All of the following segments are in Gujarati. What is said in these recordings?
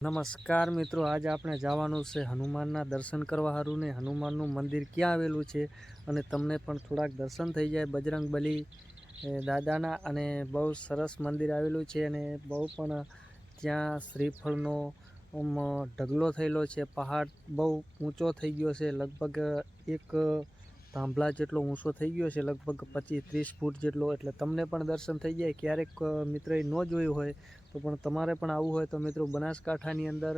નમસ્કાર મિત્રો, આજે આપણે જવાનું છે હનુમાનના દર્શન કરવા સારું ને હનુમાનનું મંદિર ક્યાં આવેલું છે અને તમને પણ થોડાક દર્શન થઈ જાય. બજરંગ બલી દાદાના અને બહુ સરસ મંદિર આવેલું છે અને બહુ પણ ત્યાં શ્રીફળનો ઢગલો થયેલો છે. પહાડ બહુ ઊંચો થઈ ગયો છે. લગભગ એક થાંભલા જેટલો ઊંચો થઈ ગયો છે, લગભગ પચીસ ત્રીસ ફૂટ જેટલો, એટલે તમને પણ દર્શન થઈ જાય. ક્યારેક મિત્રએ ન જોયું હોય, તો પણ તમારે પણ આવવું હોય તો મિત્રો બનાસકાંઠાની અંદર,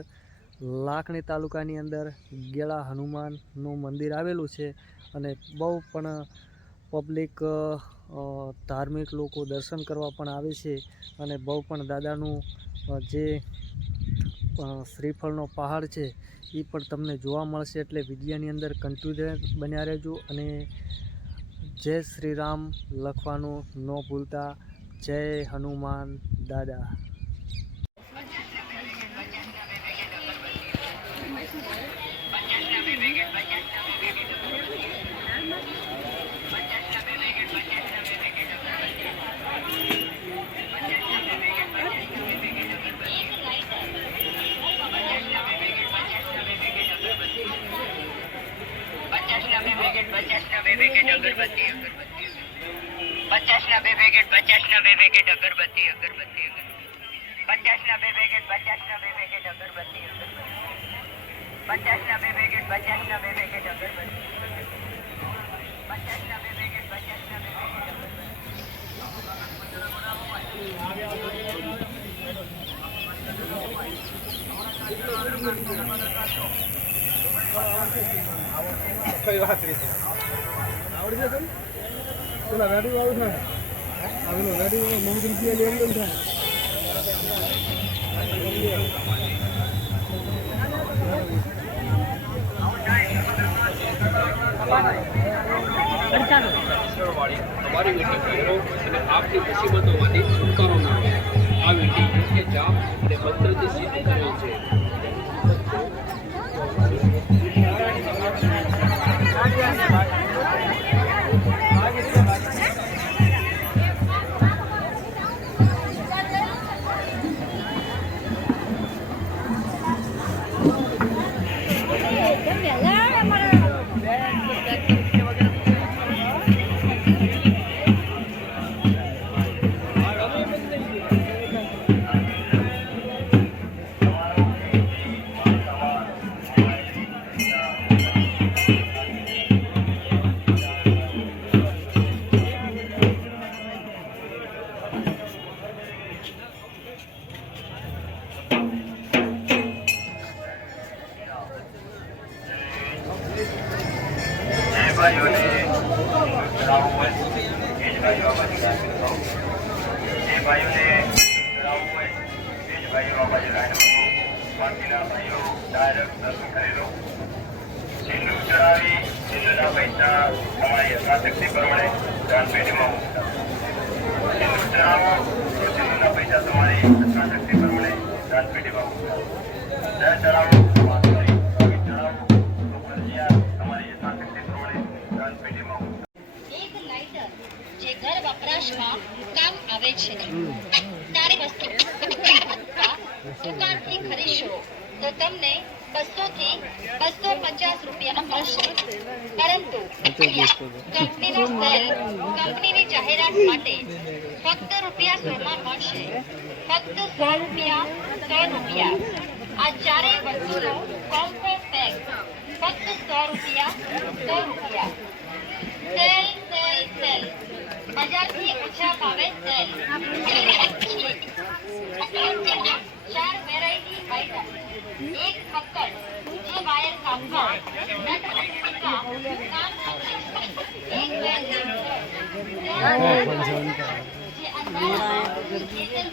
લાખણી તાલુકાની અંદર ગેળા હનુમાનનું મંદિર આવેલું છે અને બહુ પણ પબ્લિક ધાર્મિક લોકો દર્શન કરવા પણ આવે છે અને બહુ પણ દાદાનું જે શ્રીફળનો પહાડ છે, એ પણ તમને જોવા મળશે. એટલે વિડીયોની અંદર કન્ટિન્યુ બન્યા રહેજો અને જય શ્રી રામ લખવાનું ન ભૂલતા. જય હનુમાન દાદા. પચાસના બે પેકેટ અગરબત્તી અગરબત્તી પચાસના બે પેકેટ પચાસના બે પેકેટ અગરબત્તી અગરબત્તી પચાસના બે પેકેટ પચાસના બે પેકેટ અગરબત્તી પચાસના બે પેકેટ પચાસના બે પેકેટ અગરબત્તી. પચાસના બે પેકેટ પચાસના બે પેકેટ અગરબત્તી. પેલા રેડી વાળું થાય. આ પેલું રેડી વાળું નવ રૂપિયા ની અંદર થાય. અને આપની મુસીબતોમાંથી છુટકારો મેળવો. આ વીંટી કે જાપ અને મંત્રથી સિદ્ધ Yeah. ભાઈઓને જોડાવવું હોય એ જ ભાઈઓ આ બાજુ જે ભાઈઓને જોડાવવું હોય એ જ ભાઈઓ આ બાજુ લાઈન બાકીના ભાઈઓ ડાયરેક્ટ દર્શન કરી લો. સિંદૂર ચડાવી સિંદૂરના પૈસા તમારી યથાશક્તિ પ્રમાણે દાન પેઢીમાં મૂકતા. સિંદૂર ચડાવો, તો સિંદુના પૈસા તમારી યથાશક્તિ પ્રમાણે દાન પેઢીમાં મૂકતા. જય ચડાવો. જે ઘર વપરાશમાં કામ આવે છે. તારી વસ્તુ દુકાનથી ખરીદશો તો તમને બસો થી બસો પચાસ રૂપિયા મળશે. પરંતુ કંપનીનો સેલ કંપનીની જાહેરાત માટે ફક્ત રૂપિયા સોમાં મળશે. ફક્ત સો રૂપિયા સો રૂપિયા. આ ચારેય વસ્તુનો કોમ્બો પેક ફક્ત સો રૂપિયા સો રૂપિયા. બજારથી ઓછા ભાવે સેલ ચાર વેરાયટી આઈટમ એક પક્કડ જે વાયર કાપવા નટ અને ટીકા કામ લાગશે એક બેગ જે અંદાજમાં જે અંદાજમાં